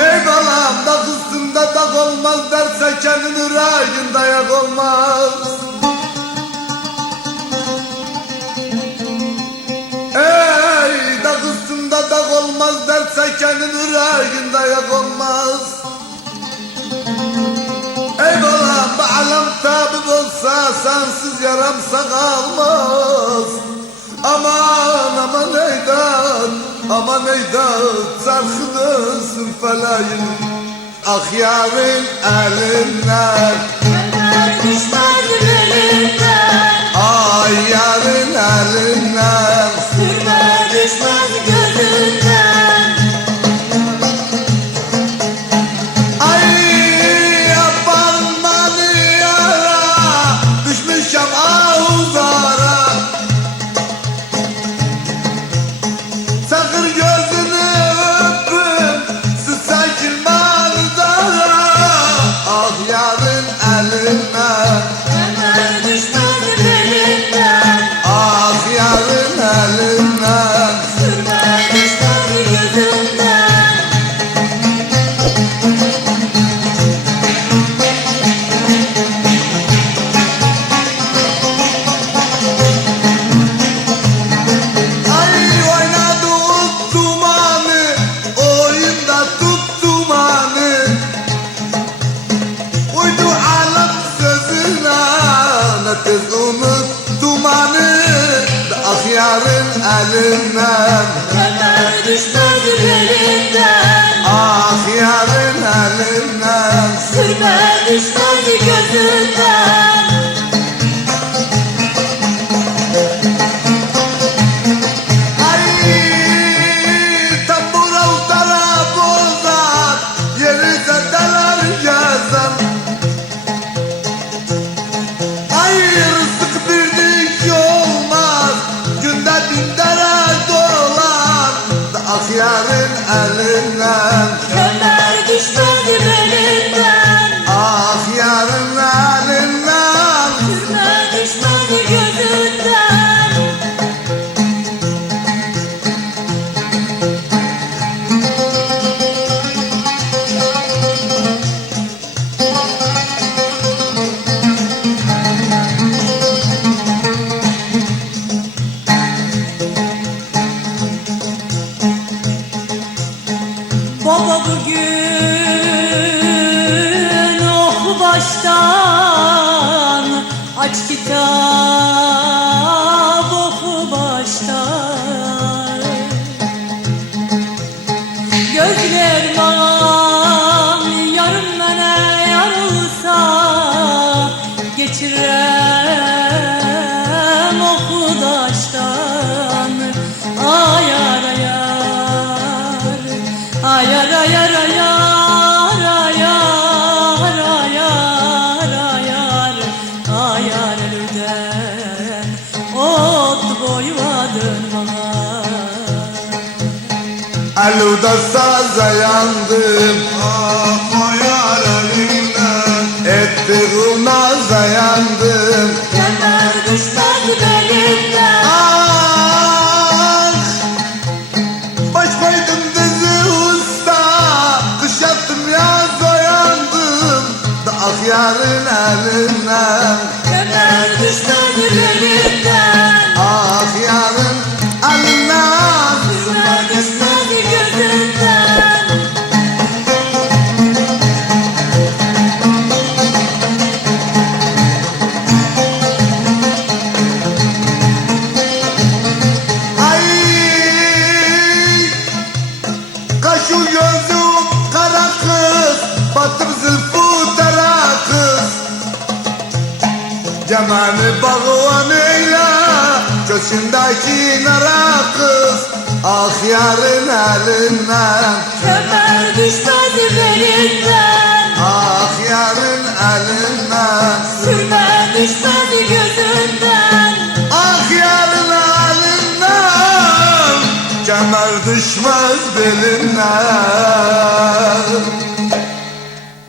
Ey balam da kızında dak olmaz derse kendini rayın dayak olmaz. Ey da kızında dak olmaz derse kendini rayın dayak olmaz. Ey balam bu alem tabip olsa sensiz yaramsa kalmaz. Aman aman eydan, aman eydan, sarkıdısın felayın ah yarın elinden. Ömer düşmez elinden, Ay yarın elinden. sürme düşmez gözünden. Ay yapan beni yara, düşmüşem ahuzara. Sakır gözünü öpün, sıçan kilmanızara. Ah yarın elinden. Ömer düşmez elinden, Ah yarın elinden. sürme düşmez gözünden. Ay oynadı uttumanı, oyunda tuttumanı. Uydu alem sözüne, ne tez unuttumanı. Ah yarın elinden. Ömer düşmez elinden, Ah yarın elinden. sürme düşmez gözünden. Ay tambura utara bozar, yeri zedeler gezer. Ay rızık bir diş olmaz, günde 1000 lira dolar. Ah yarın elinden. Ömer düşmez elinden, Ah yarın elinden. sürme düşmez gözünden. Baba bugün oku baştan, aç kitap oku baştan. Gözlerim ağam yarım mene yarılsa, geçirem oku daştan. Ayar ayar, ayar ayar ayar, ayar ayar ayar, ayar elden ot boyladın bana. Aluda saza yandım. Ah o yar elinden. Ettiğine dayandım. Kemer düşmez belimden, Ah başmaydım dizi usta. Kış yattım yaz uyandım. Da ah yarın elinden. kemer düşmez belimden. Ah yarın elinden. Sürme düşmez gözünden. Ay kaşı gözüm kara kız, batım zülfü tera kız. Cemal'i bağvan eyle, köşündeki nara kız. Ah yarın elinden. Kemer düşmez belimden, Ah yarın elinden. sürme düşmez gözünden. Ah yarın elinden. Kemer düşmez belinden.